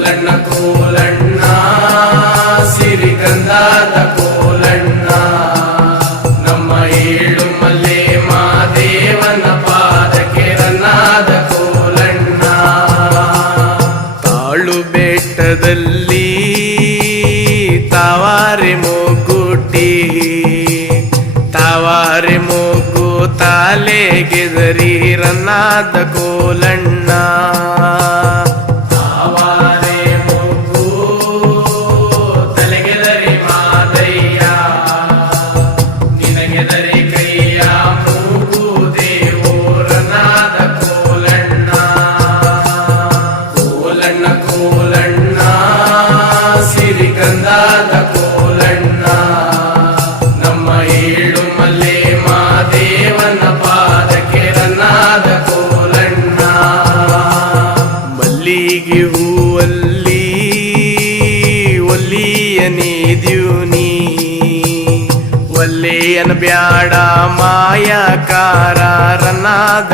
ಕೋಲಣ್ಣ ಕೋಲಣ್ಣ ಸಿರಿಗಂಧಾದ ಕೋಲಣ್ಣ ನಮ್ಮ ಏಳು ಮಲೆ ಮಾದೇವನ ಪಾದಕ್ಕೆ ರನ್ನಾದ ಕೋಲಣ್ಣ. ತಾಳು ಬೆಟ್ಟದಲ್ಲಿ ತಾವಾರೆ ಮೂಗುಟ್ಟಿ ತಾವಾರೆ ಮೂಗು ತಾಲೆಗೆದರಿ ರನ್ನಾದ ಕೋಲಣ್ಣ. ತಾವಾರೆ ಮೂಗು ತಲೆಗೆದರಿ ಮಾದಯ್ಯ ನಿನಗೆದರಿ ಕೈಯ ಮೂಗು ದೇವೋ ರನ್ನಾದ ಕೋಲಣ್ಣ. ಕೋಲಣ್ಣ ಕೋಲಣ್ಣ ಸಿರಿಗಂಧಾದ ಕೋಲಣ್ಣ ನಮ್ಮ ಏಳು ಮಲೆ ಮಾದೇವನ ಪಾದಕ್ಕೆ ರನ್ನಾದ ಕೋಲಣ್ಣ. ಮಲ್ಲಿಗೆ ಹೂವಲ್ಲಿ ಒಲ್ಲಿಯನೇ ದ್ಯೂನಿ ಒಲ್ಲೆಯನ ಬ್ಯಾಡ ಮಾಯಕಾರ ರನ್ನಾದ